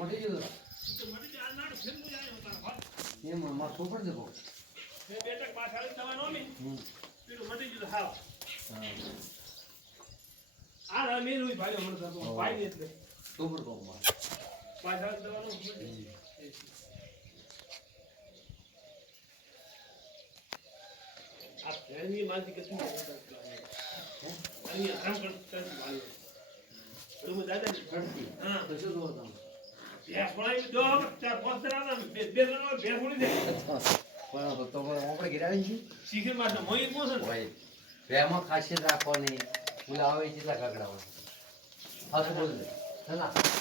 મટી ગયું એમ મારે છોપડ દેખો બેટક પાછળ થવાનો મે પેલું મટી ગયું હાવ આ રમીન હોય ભાઈ મને તો ભાઈ ને એટલે છોપડ કહો મારે પાછળ થવાનો આ ફેરની માંથી કેટલી આની આરામ કરતા ભાઈ તો મજા આવે ને હા તો શું જોવો તમે ભેંસ પડાવી દો ચાર પાંચ રાના બે રાના ભેંસ પડી દે પણ તો આપણે ઘરે આવી છીએ શીખે માં મોઈ પોસ ને ભાઈ બેમાં ખાસિયત રાખવાની બોલાવે કેટલા કાકડા હોય હા તો બોલ દે ચલા